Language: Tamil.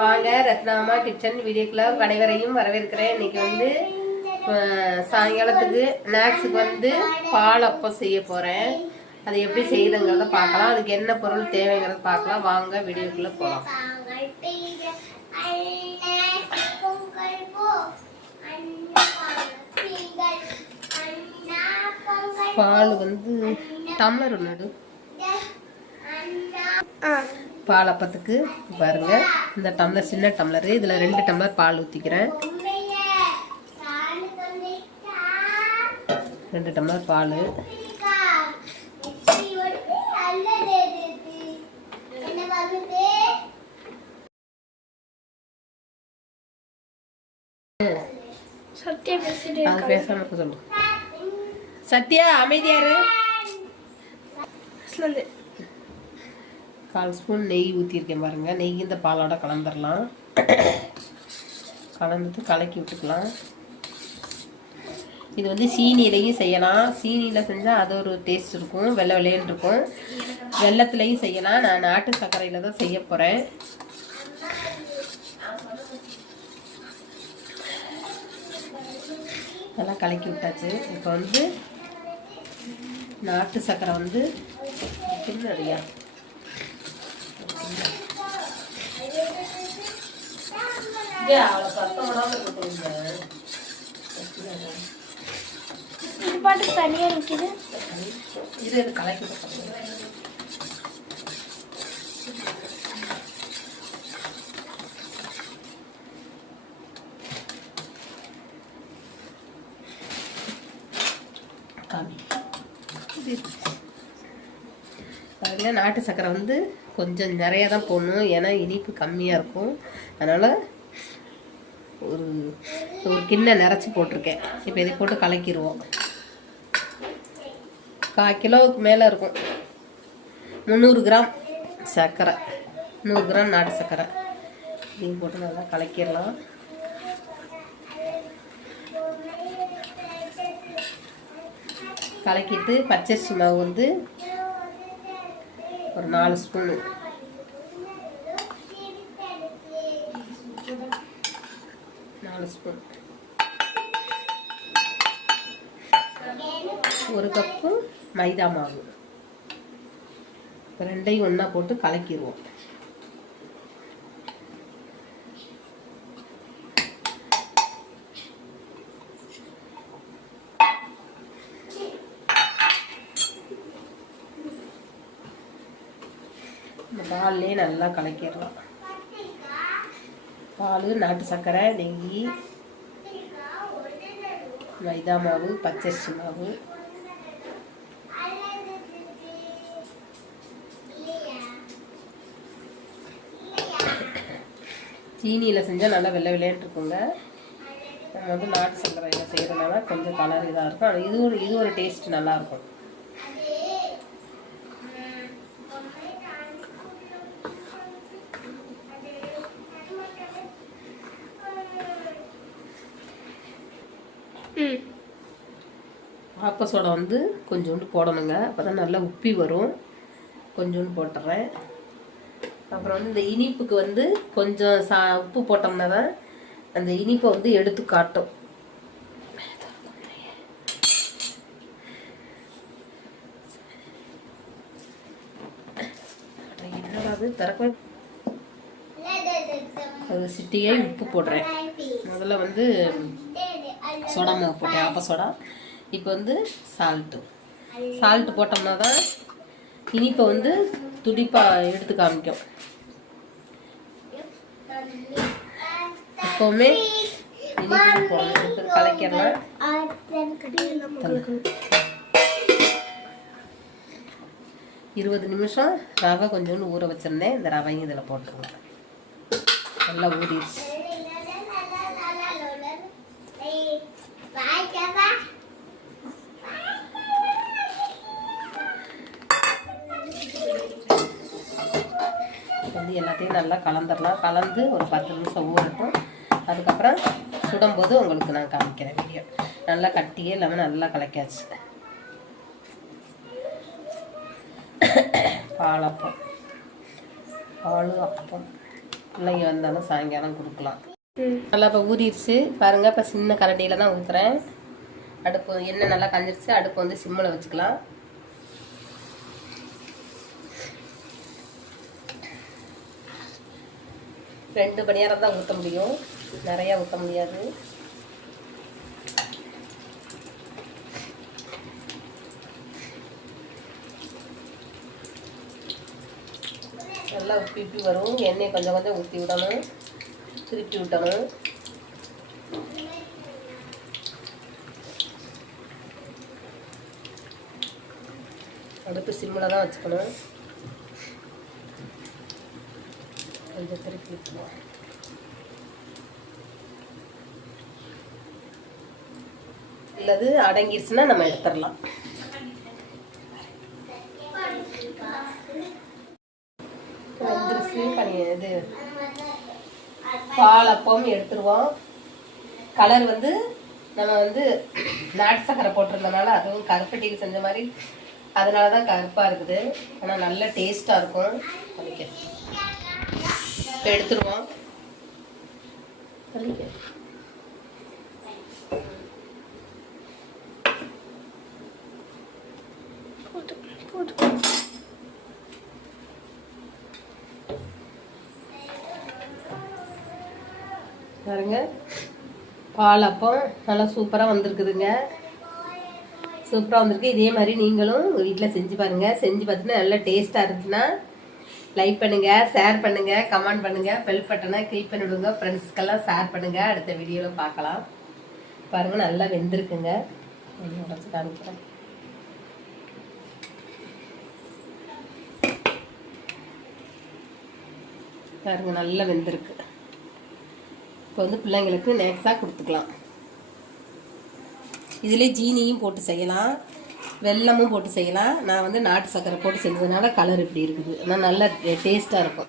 வாங்க ரத்னாமா கிச்சன் வீடியோக்குள்ள அனைவரையும் வரவேற்கிறேன். இன்னைக்கு வந்து சாயங்காலத்துக்கு ஸ்நாக்ஸுக்கு வந்து பால் அப்பம் செய்ய போறேன். அது எப்படி செய்யுதுங்கிறத பார்க்கலாம். அதுக்கு என்ன பொருள் தேவைங்கிறத பார்க்கலாம். வாங்க வீடியோக்குள்ள போகலாம். பால் வந்து டம்ளர் நடு பால் அப்பத்துக்கு பாருங்க. இந்த டம்ளர் சின்ன டம்ளர், இதுல 2 டம்ளர் பால் ஊத்திக்கிறேன். 2 டம்ளர் பால். அது பேசாம சொல்லு. சத்யா அமைதியாரு. 1/4 ஸ்பூன் நெய் ஊற்றிருக்கேன் பாருங்க. நெய் இந்த பாலோட கலந்துடலாம். கலந்துட்டு கலக்கி விட்டுக்கலாம். இது வந்து சீனியிலையும் செய்யலாம். சீனியில் செஞ்சால் அது ஒரு டேஸ்ட் இருக்கும், வெள்ளை வெள்ளைன்னு இருக்கும். வெள்ளத்துலையும் செய்யலாம். நான் நாட்டு சர்க்கரையில் தான் செய்ய போகிறேன். நல்லா கலக்கி விட்டாச்சு. இப்போ வந்து நாட்டு சர்க்கரை வந்து பின்னாடியா தனியா நிக்குது. இது கலக்கி அதில் நாட்டு சர்க்கரை வந்து கொஞ்சம் நிறையா தான் போடணும். ஏன்னா இனிப்பு கம்மியாக இருக்கும். அதனால் ஒரு கிண்ணம் நிறச்சி போட்டிருக்கேன். இப்போ இதை போட்டு கலக்கிடுவோம். 1/4 கிலோவுக்கு மேலே இருக்கும். 300 கிராம் சர்க்கரை, 100 கிராம் நாட்டு சர்க்கரை. இதையும் போட்டு நல்லா கலக்கிடலாம். கலக்கிட்டு பச்சரிசி மாவு வந்து ஒரு 4 ஸ்பூனு, 4 ஸ்பூன், 1 கப்பு மைதா மாவு. ரெண்டையும் ஒன்றா போட்டு கலக்கிடுவோம். பால்லே நல்லா கலக்கிடலாம். பால், நாட்டு சர்க்கரை, நெய், மைதா மாவு, பச்சரிசி மாவு. சீனியில் செஞ்சால் நல்லா வெள்ளை வெள்ளைன்னு இருக்குங்க. நம்ம வந்து நாட்டு சர்க்கரையில் செய்கிறதுனால கொஞ்சம் கலர் இதாக இருக்கும். ஆனால் இது ஒரு டேஸ்ட் நல்லாயிருக்கும். ஆப்ப சோடா வந்து கொஞ்சோண்டு போடணுங்க. அப்போ தான் நல்லா உப்பி வரும். கொஞ்சோண்டு போட்டுறேன். அப்புறம் வந்து இந்த இனிப்புக்கு வந்து கொஞ்சம் உப்பு போட்டோம்னா தான் அந்த இனிப்பை வந்து எடுத்து காட்டும். என்னடாது திறக்க அது சிட்டியே உப்பு போடுறேன். முதல்ல வந்து சோடா மாவு போட்டேன், ஆப்ப சோடா. இப்போ வந்து சால்ட்டு போட்டோம்னா தான் இனிப்பை வந்து துடிப்பாக எடுத்து காமிக்கும். எப்போவுமே இனிப்பு போடணும். கலக்கிடலாம். 20 நிமிஷம் ரவை கொஞ்சோண்டு ஊற வச்சுருந்தேன். இந்த ரவையும் இதில் போட்டுருவேன். நல்லா ஊறிடுச்சு. வந்து எல்லாத்தையும் நல்லா கலந்துடலாம். கலந்து ஒரு 10 நிமிஷம் ஊறட்டும். அதுக்கப்புறம் சுடும்போது உங்களுக்கு நான் காமிக்கிறேன் வீடியோ. நல்லா கட்டியே இல்லாமல் நல்லா கலக்காச்சு. பாலப்பம், பால் அப்பம். பிள்ளைங்க வந்தாலும் சாயங்காலம் கொடுக்கலாம். நல்லா இப்போ ஊறிடுச்சு பாருங்கள். இப்போ சின்ன கரண்டியில் தான் ஊற்றுறேன். அடுப்பு எண்ணெய் நல்லா காஞ்சிருச்சு. அடுப்பு வந்து சிம்மில் வச்சுக்கலாம். ரெண்டு பணியாரம் தான் ஊற்ற முடியும், நிறையா ஊற்ற முடியாது. நல்லா உப்பி வரும். எண்ணெய் கொஞ்சம் கொஞ்சம் ஊற்றி விடணும், திருப்பி விட்டணும். அடுப்பு சிம்மில் தான் வச்சுக்கணும். கொஞ்சம் திருப்பி விட்டுருவோம். இல்லது அடங்கிருச்சுன்னா நம்ம எடுத்துடலாம். வந்துருச்சு. இது பாலப்பம் எடுத்துருவோம். கலர் வந்து நம்ம வந்து நாட்டு சக்கரை போட்டிருந்தனால அதுவும் கருப்பட்டிக்கு செஞ்ச மாதிரி, அதனால தான் கருப்பாக இருக்குது. ஆனால் நல்ல டேஸ்ட்டாக இருக்கும். இப்போ எடுத்துருவோம். பாருங்க, பாலப்பம் நல்லா சூப்பராக வந்திருக்குதுங்க. சூப்பராக வந்திருக்கு. இதே மாதிரி நீங்களும் உங்கள் வீட்டில் செஞ்சு பாருங்கள். செஞ்சு பார்த்துட்டு நல்லா டேஸ்ட்டாக இருந்துச்சுன்னா லைக் பண்ணுங்கள், ஷேர் பண்ணுங்கள், கமெண்ட் பண்ணுங்கள், பெல் பட்டனை கிளிக் பண்ணி விடுங்க. ஃப்ரெண்ட்ஸ்க்கெல்லாம் ஷேர் பண்ணுங்கள். அடுத்த வீடியோவில் பார்க்கலாம். பாருங்கள் நல்லா வெந்திருக்குங்க. உடச்சி காமிக்கிறேன். பாருங்கள் நல்லா வெந்திருக்கு. இப்போ வந்து பிள்ளைங்களுக்கு நேக்ஸாக கொடுத்துக்கலாம். இதிலே ஜீனியும் போட்டு செய்யலாம், வெல்லமும் போட்டு செய்யலாம். நான் வந்து நாட்டு சக்கரை போட்டு செஞ்சதுனால கலர் இப்படி இருக்குது. ஆனால் நல்லா டேஸ்ட்டாக இருக்கும்.